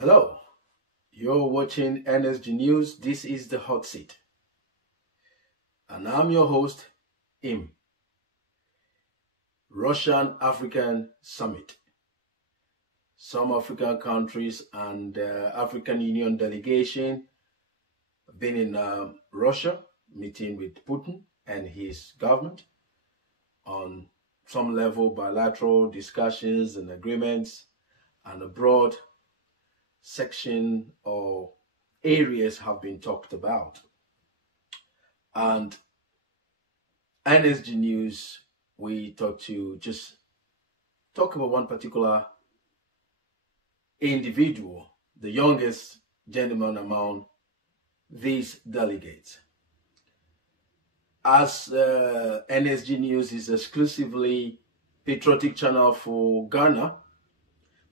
Hello, you're watching NSG News. This is the hot seat. And I'm your host, Im. Russian-African Summit. Some African countries and African Union delegation have been in Russia, meeting with Putin and his government on some level, bilateral discussions and agreements, and a broad section or areas have been talked about. And NSG News, we thought to just talk about one particular individual, the youngest gentleman among these delegates. As NSG News is exclusively patriotic channel for Ghana,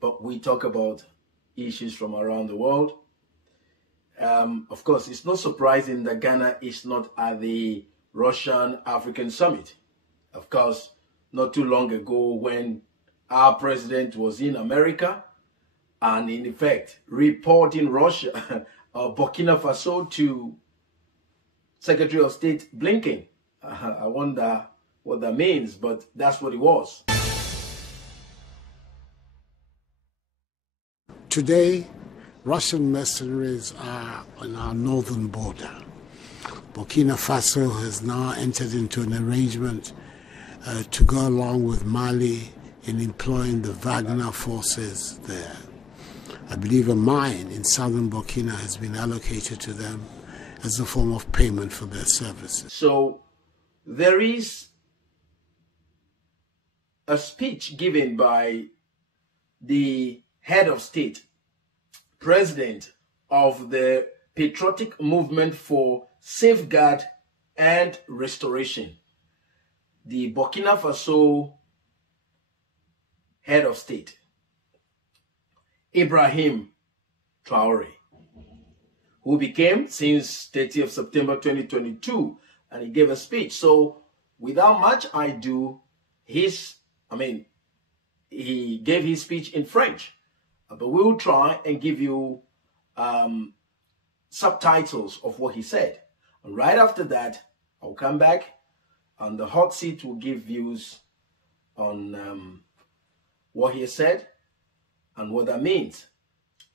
but we talk about issues from around the world. Of course, it's not surprising that Ghana is not at the Russian-African Summit. Of course, not too long ago when our president was in America and in effect reporting Russia, Burkina Faso to Secretary of State Blinken. I wonder what that means, but that's what it was. Today, Russian mercenaries are on our northern border. Burkina Faso has now entered into an arrangement to go along with Mali in employing the Wagner forces there. I believe a mine in southern Burkina has been allocated to them as a form of payment for their services. So there is a speech given by the head of state, president of the Patriotic Movement for Safeguard and Restoration, the Burkina Faso head of state, Ibrahim Traoré, who became since 30th of September 2022, and he gave a speech. So without much ado, he gave his speech in French. But we will try and give you subtitles of what he said. And right after that, I'll come back and the hot seat will give views on what he said and what that means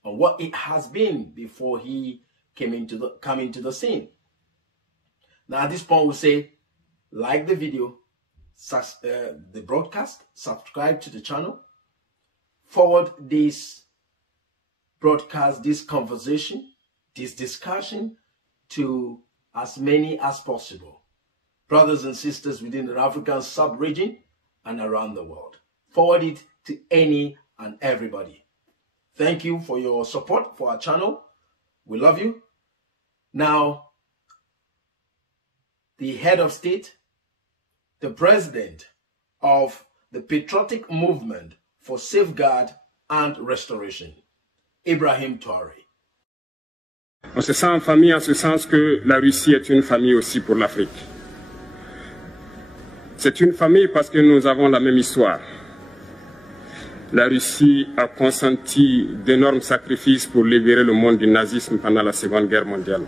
and what it has been before he came into the scene. Now at this point, we'll say, like the video, the broadcast, subscribe to the channel, forward this broadcast, this conversation, this discussion to as many as possible. Brothers and sisters within the African sub-region and around the world. Forward it to any and everybody. Thank you for your support for our channel. We love you. Now, the head of state, the president of the Patriotic Movement for Safeguard and Restoration, Ibrahim Traoré. On se sent en famille en ce sens que la Russie est une famille aussi pour l'Afrique. C'est une famille parce que nous avons la même histoire. La Russie a consenti d'énormes sacrifices pour libérer le monde du nazisme pendant la Seconde Guerre mondiale.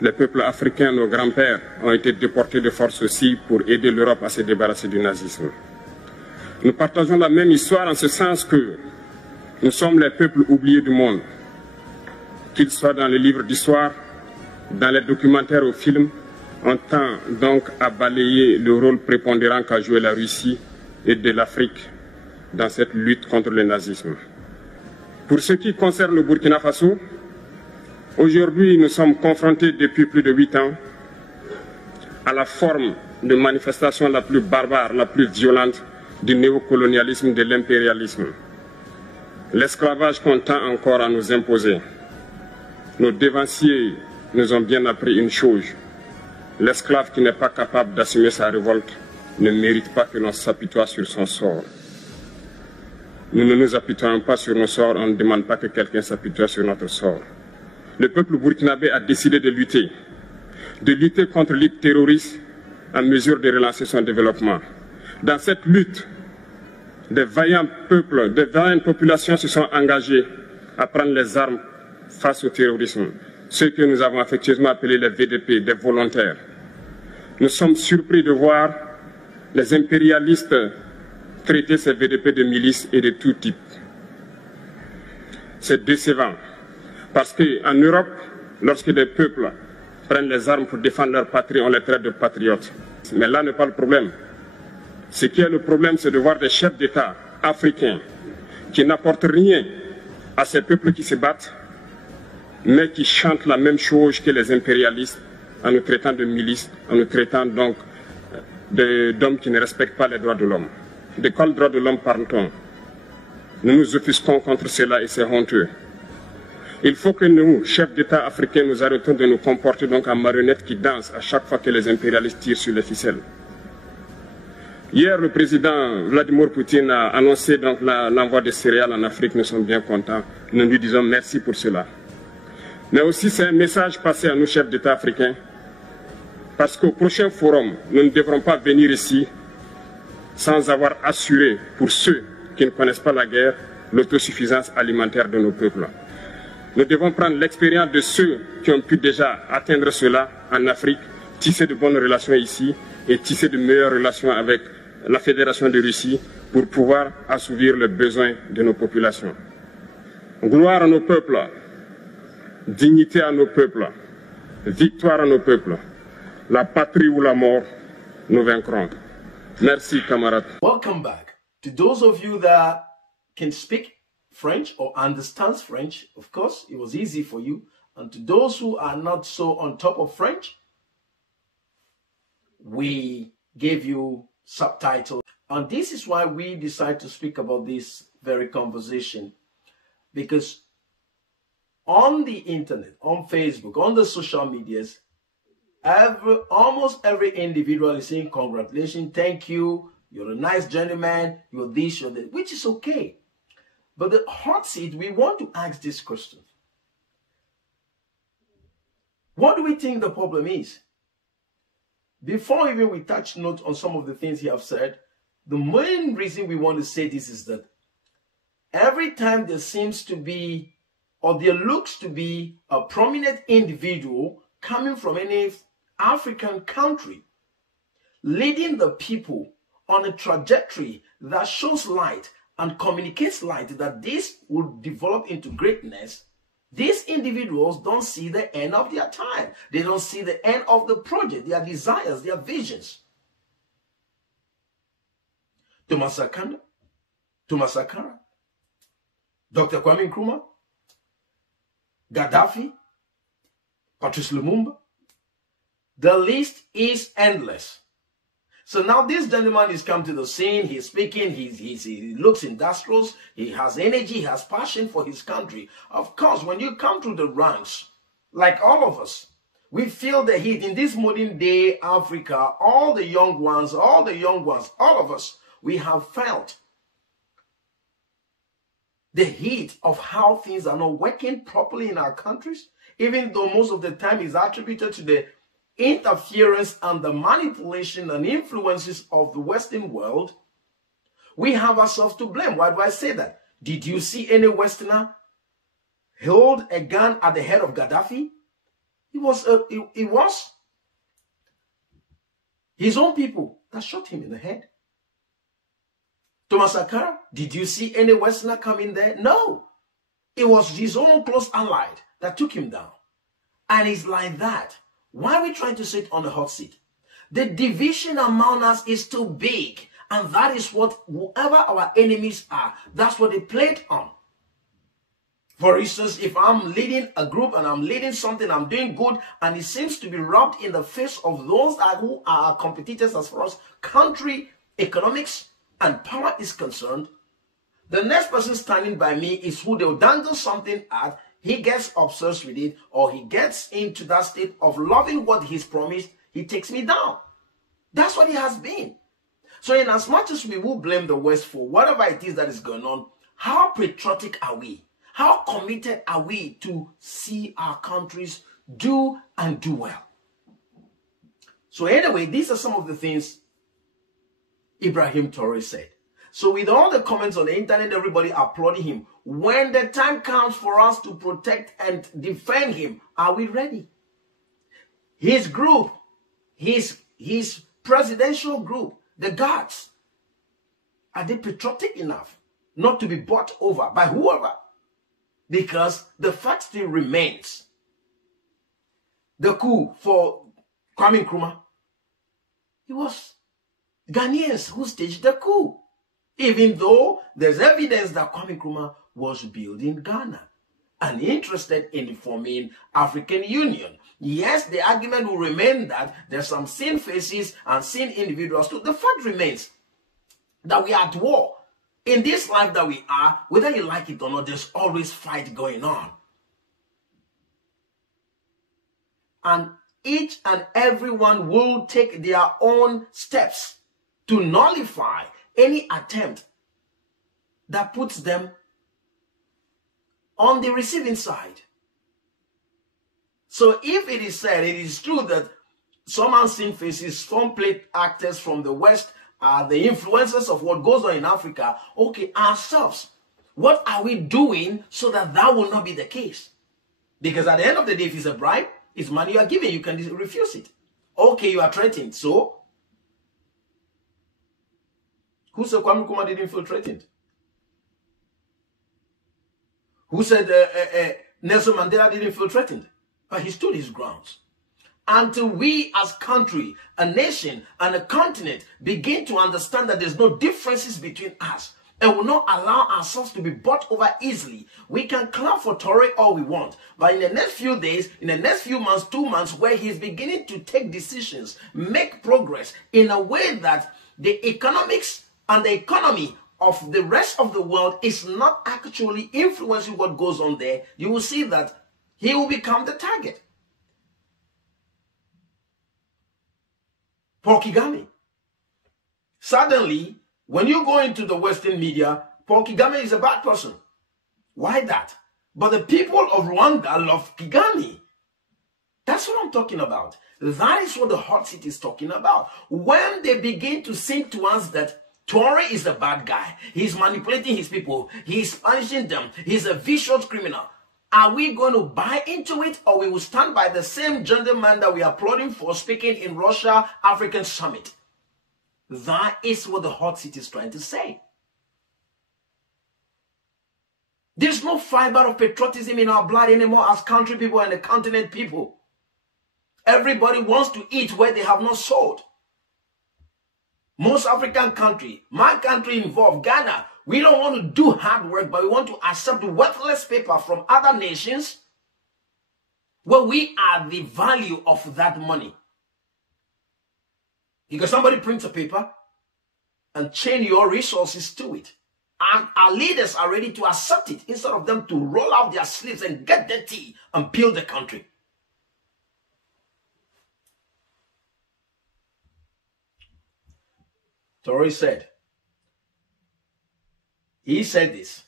Les peuples africains, nos grands-pères, ont été déportés de force aussi pour aider l'Europe à se débarrasser du nazisme. Nous partageons la même histoire en ce sens que nous sommes les peuples oubliés du monde, qu'ils soient dans les livres d'histoire, dans les documentaires ou films. On tend donc à balayer le rôle prépondérant qu'a joué la Russie et de l'Afrique dans cette lutte contre le nazisme. Pour ce qui concerne le Burkina Faso, aujourd'hui nous sommes confrontés depuis plus de 8 ans à la forme de manifestation la plus barbare, la plus violente du néocolonialisme, de l'impérialisme. L'esclavage qu'on tend encore à nous imposer. Nos dévanciers nous ont bien appris une chose. L'esclave qui n'est pas capable d'assumer sa révolte ne mérite pas que l'on s'apitoie sur son sort. Nous ne nous apitoyons pas sur nos sorts, on ne demande pas que quelqu'un s'apitoie sur notre sort. Le peuple burkinabé a décidé de lutter contre l'île terroriste en mesure de relancer son développement. Dans cette lutte, des vaillants peuples, des vaillantes populations se sont engagées à prendre les armes face au terrorisme, ceux que nous avons affectueusement appelés les VDP, des volontaires. Nous sommes surpris de voir les impérialistes traiter ces VDP de milices et de tout type. C'est décevant, parce qu'en Europe, lorsque des peuples prennent les armes pour défendre leur patrie, on les traite de patriotes. Mais là n'est pas le problème. Ce qui est le problème, c'est de voir des chefs d'État africains qui n'apportent rien à ces peuples qui se battent, mais qui chantent la même chose que les impérialistes en nous traitant de milices, en nous traitant donc d'hommes qui ne respectent pas les droits de l'homme. De quels droits de l'homme parle-t-on? Nous nous offusquons contre cela et c'est honteux. Il faut que nous, chefs d'État africains, nous arrêtons de nous comporter donc en marionnettes qui dansent à chaque fois que les impérialistes tirent sur les ficelles. Hier, le président Vladimir Poutine a annoncé donc l'envoi de céréales en Afrique. Nous sommes bien contents. Nous lui disons merci pour cela. Mais aussi, c'est un message passé à nous, chefs d'État africains, parce qu'au prochain forum, nous ne devrons pas venir ici sans avoir assuré, pour ceux qui ne connaissent pas la guerre, l'autosuffisance alimentaire de nos peuples. Nous devons prendre l'expérience de ceux qui ont pu déjà atteindre cela en Afrique, tisser de bonnes relations ici et tisser de meilleures relations avec la Fédération de Russie pour pouvoir assouvir les besoins de nos populations. Gloire à nos peuples, dignité à nos peuples, victoire à nos peuples. La patrie ou la mort, nous vaincrons. Merci, camarades. Welcome back. To those of you that can speak French or understands French, of course, it was easy for you. And to those who are not so on top of French, we gave you subtitles. And this is why we decided to speak about this very conversation. Because on the internet, on Facebook, on the social medias, almost every individual is saying congratulations, thank you, you're a nice gentleman, you're this, you're that, which is okay. But the hot seat, we want to ask this question. What do we think the problem is? Before even we touch note on some of the things he have said, the main reason we want to say this is that every time there seems to be, or there looks to be, a prominent individual coming from any African country, leading the people on a trajectory that shows light and communicates light that this will develop into greatness, these individuals don't see the end of their time. They don't see the end of the project, their desires, their visions. Thomas Sankara, Thomas Sankara, Dr. Kwame Nkrumah, Gaddafi, Patrice Lumumba. The list is endless. So now this gentleman has come to the scene, he's speaking, he looks industrious, he has energy, he has passion for his country. Of course, when you come through the ranks, like all of us, we feel the heat. In this modern day Africa, all the young ones, all of us, we have felt the heat of how things are not working properly in our countries, even though most of the time is attributed to the interference and the manipulation and influences of the Western world. We have ourselves to blame. Why do I say that? Did you see any Westerner hold a gun at the head of Gaddafi? It was his own people that shot him in the head. Thomas Sankara, did you see any Westerner come in there? No. It was his own close allied that took him down. And it's like that. Why are we trying to sit on the hot seat? The division among us is too big. And that is what, whoever our enemies are, that's what they played on. For instance, if I'm leading a group and I'm leading something, I'm doing good, and it seems to be rubbed in the face of those who are competitors as far as country, economics, and power is concerned, the next person standing by me is who they'll dangle something at. He gets obsessed with it, or he gets into that state of loving what he's promised. He takes me down. That's what it has been. So in as much as we will blame the West for whatever it is that is going on, how patriotic are we? How committed are we to see our countries do and do well? So anyway, these are some of the things Ibrahim Traoré said. So with all the comments on the internet, everybody applauding him. When the time comes for us to protect and defend him, are we ready? His group, his presidential group, the guards, are they patriotic enough not to be bought over by whoever? Because the fact still remains. The coup for Kwame Nkrumah, it was Ghanaians who staged the coup. Even though there's evidence that Kwame Nkrumah was building Ghana and interested in forming African Union. Yes, the argument will remain that there's some seen faces and seen individuals too. The fact remains that we are at war. In this life that we are, whether you like it or not, there's always fight going on. And each and everyone will take their own steps to nullify any attempt that puts them on the receiving side. So if it is said, it is true that some unseen faces, some plate actors from the West are the influencers of what goes on in Africa, okay, ourselves, what are we doing so that that will not be the case? Because at the end of the day, if it's a bribe, it's money you are giving, you can refuse it. Okay, you are threatened, so? Who said Kwame Nkrumah didn't feel threatened? Who said Nelson Mandela didn't feel threatened? But he stood his grounds. Until we as country, a nation, and a continent begin to understand that there's no differences between us and will not allow ourselves to be bought over easily, we can clap for Traoré all we want. But in the next few days, in the next few months, 2 months, where he's beginning to take decisions, make progress in a way that the economics and the economy of the rest of the world is not actually influencing what goes on there, you will see that he will become the target. Paul Kagame. Suddenly, when you go into the Western media, Paul Kagame is a bad person. Why that? But the people of Rwanda love Kagame. That's what I'm talking about. That is what the hot seat is talking about. When they begin to sing to us that Traoré is a bad guy, he's manipulating his people, he's punishing them, he's a vicious criminal, are we going to buy into it, or we will stand by the same gentleman that we are applauding for speaking in Russia African Summit? That is what the hot seat is trying to say. There's no fiber of patriotism in our blood anymore as country people and the continent people. Everybody wants to eat where they have not sowed. Most African country, my country involved, Ghana, we don't want to do hard work, but we want to accept worthless paper from other nations where we are the value of that money. Because somebody prints a paper and chain your resources to it. And our leaders are ready to accept it instead of them to roll out their sleeves and get dirty and build the country. Traoré said, he said this.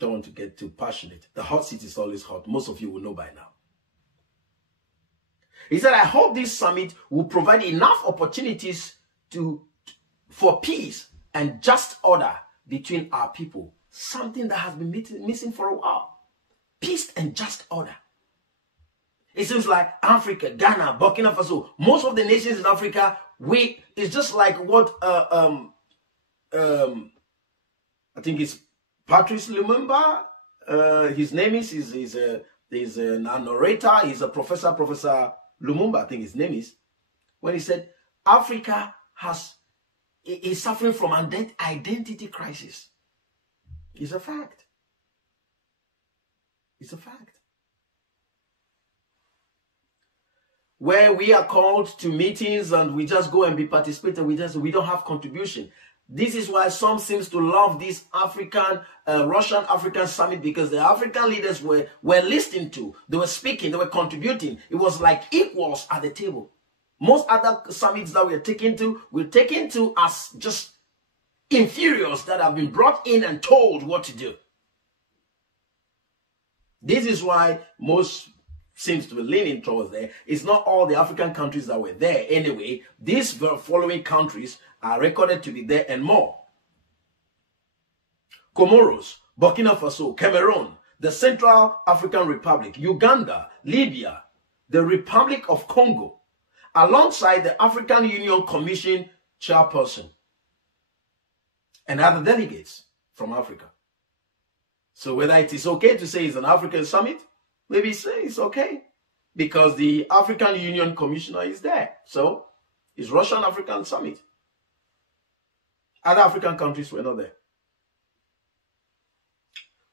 Don't want to get too passionate. The hot seat is always hot. Most of you will know by now. He said, I hope this summit will provide enough opportunities for peace and just order between our people. Something that has been missing for a while. Peace and just order. It seems like Africa, Ghana, Burkina Faso, most of the nations in Africa, it's just like what I think it's Patrice Lumumba. His name he's a narrator. He's a Professor Lumumba, I think his name is. When he said Africa is suffering from an identity crisis. It's a fact. It's a fact. Where we are called to meetings and we just go and be participating, we don't have contribution. This is why some seems to love this Russian African summit, because the African leaders were listening to, they were speaking, they were contributing. It was like equals at the table. Most other summits that we're taken to as just inferiors that have been brought in and told what to do. This is why most seems to be leaning towards there. It's not all the African countries that were there anyway. These following countries are recorded to be there and more. Comoros, Burkina Faso, Cameroon, the Central African Republic, Uganda, Libya, the Republic of Congo, alongside the African Union Commission chairperson and other delegates from Africa. So whether it is okay to say it's an African summit, maybe say it's okay because the African Union Commissioner is there. So it's Russian African Summit. Other African countries were not there.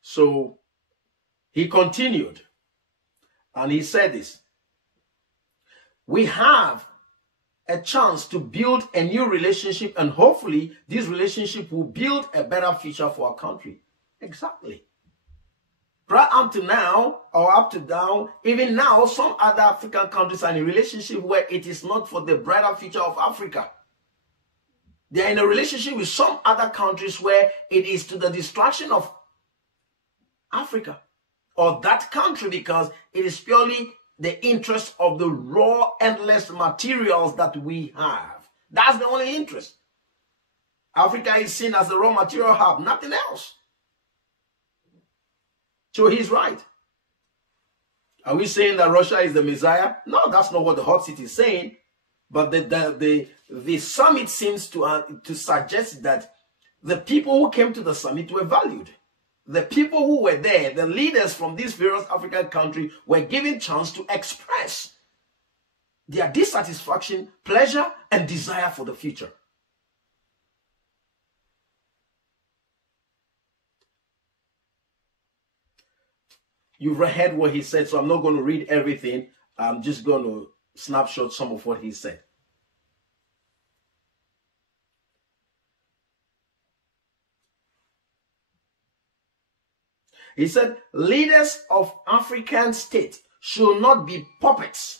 So he continued and he said this: we have a chance to build a new relationship, and hopefully this relationship will build a better future for our country. Exactly. Right up to now, or up to now, even now, some other African countries are in a relationship where it is not for the brighter future of Africa. They are in a relationship with some other countries where it is to the destruction of Africa or that country, because it is purely the interest of the raw, endless materials that we have. That's the only interest. Africa is seen as the raw material hub, nothing else. So he's right. Are we saying that Russia is the Messiah? No, that's not what the hot seat is saying. But the summit seems to suggest that the people who came to the summit were valued. The people who were there, the leaders from these various African countries, were given chance to express their dissatisfaction, pleasure, and desire for the future. You've heard what he said, so I'm not going to read everything. I'm just going to snapshot some of what he said. He said, leaders of African states should not be puppets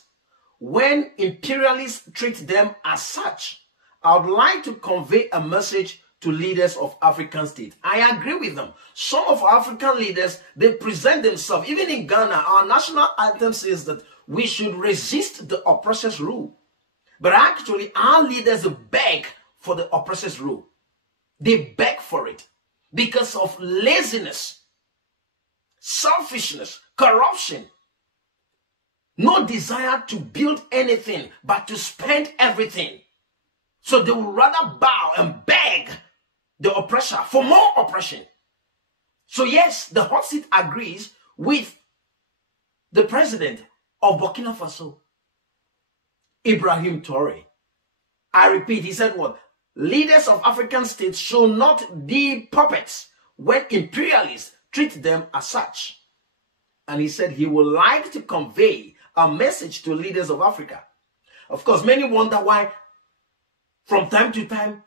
when imperialists treat them as such. I would like to convey a message to leaders of African states. I agree with them. Some of our African leaders, they present themselves, even in Ghana, our national anthem says that we should resist the oppressor's rule. But actually, our leaders beg for the oppressor's rule. They beg for it because of laziness, selfishness, corruption, no desire to build anything but to spend everything. So they would rather bow and beg the oppressor for more oppression. So yes, the hot seat agrees with the president of Burkina Faso, Ibrahim Traoré. I repeat, he said what? Leaders of African states should not be puppets when imperialists treat them as such. And he said he would like to convey a message to leaders of Africa. Of course, many wonder why from time to time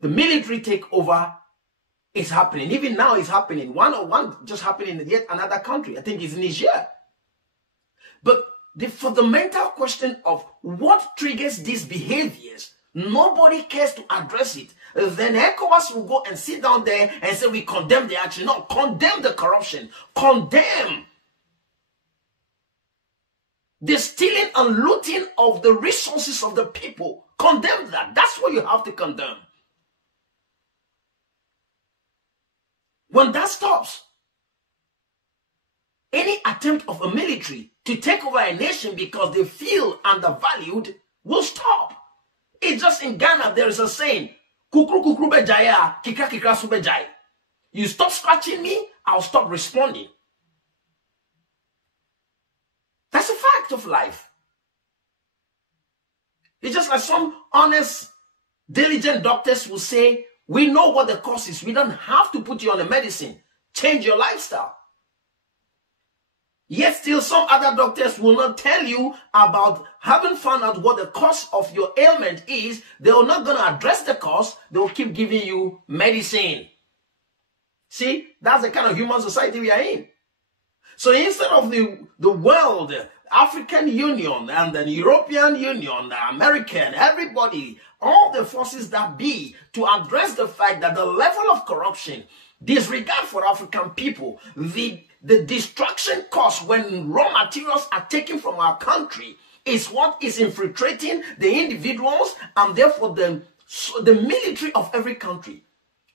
the military takeover is happening. Even now it's happening. One just happening in yet another country. I think it's Niger. But the fundamental question of what triggers these behaviors, nobody cares to address it. Then ECOWAS will go and sit down there and say we condemn the action. No, condemn the corruption. Condemn the stealing and looting of the resources of the people. Condemn that. That's what you have to condemn. When that stops, any attempt of a military to take over a nation because they feel undervalued will stop. It's just in Ghana, there is a saying, kukru kukru bejaya, kikra kikra subejai. You stop scratching me, I'll stop responding. That's a fact of life. It's just like some honest, diligent doctors will say, we know what the cause is. We don't have to put you on the medicine. Change your lifestyle. Yet still some other doctors will not tell you about having found out what the cause of your ailment is. They are not going to address the cause. They will keep giving you medicine. See, that's the kind of human society we are in. So instead of the world, African Union and the European Union, the American, everybody, all the forces that be to address the fact that the level of corruption, disregard for African people, the destruction caused when raw materials are taken from our country is what is infiltrating the individuals and therefore the military of every country.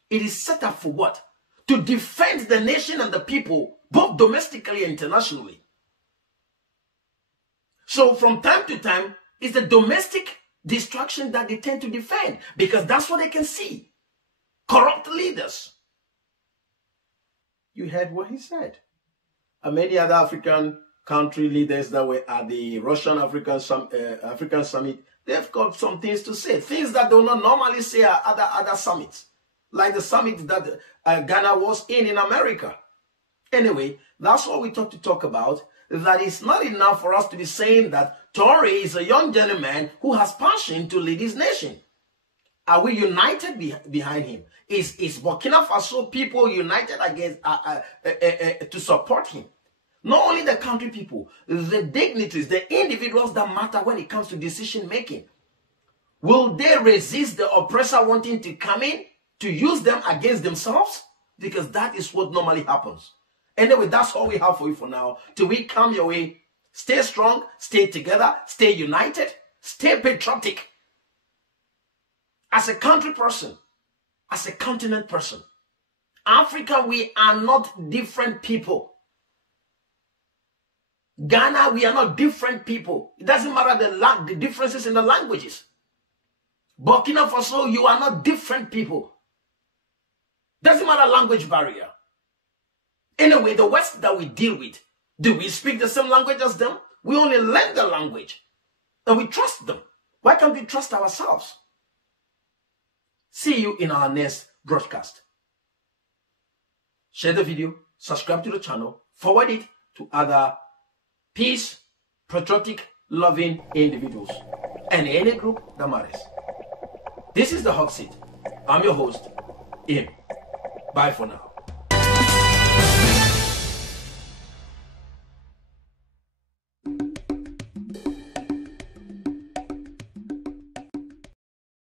It is set up for what? to defend the nation and the people, both domestically and internationally. So from time to time, it's the domestic destruction that they tend to defend, because that's what they can see. Corrupt leaders. You heard what he said. And many other African country leaders that were at the Russian-African summit, they've got some things to say. Things that they will not normally say at other summits. Like the summit that Ghana was in America. Anyway, that's what we talk about. That it's not enough for us to be saying that Traoré is a young gentleman who has passion to lead his nation. Are we united behind him? Is Burkina Faso people united against to support him? Not only the country people, the dignitaries, the individuals that matter when it comes to decision making. Will they resist the oppressor wanting to come in to use them against themselves? Because that is what normally happens. Anyway, that's all we have for you for now. Till we come your way, stay strong, stay together, stay united, stay patriotic. As a country person, as a continent person, Africa, we are not different people. Ghana, we are not different people. It doesn't matter the differences in the languages. Burkina Faso, you are not different people. Doesn't matter language barrier. Anyway, the West that we deal with, do we speak the same language as them? We only learn the language. And we trust them. Why can't we trust ourselves? See you in our next broadcast. Share the video, subscribe to the channel, forward it to other peace, patriotic, loving individuals, and any group that matters. This is The Hot Seat. I'm your host, Im. Bye for now.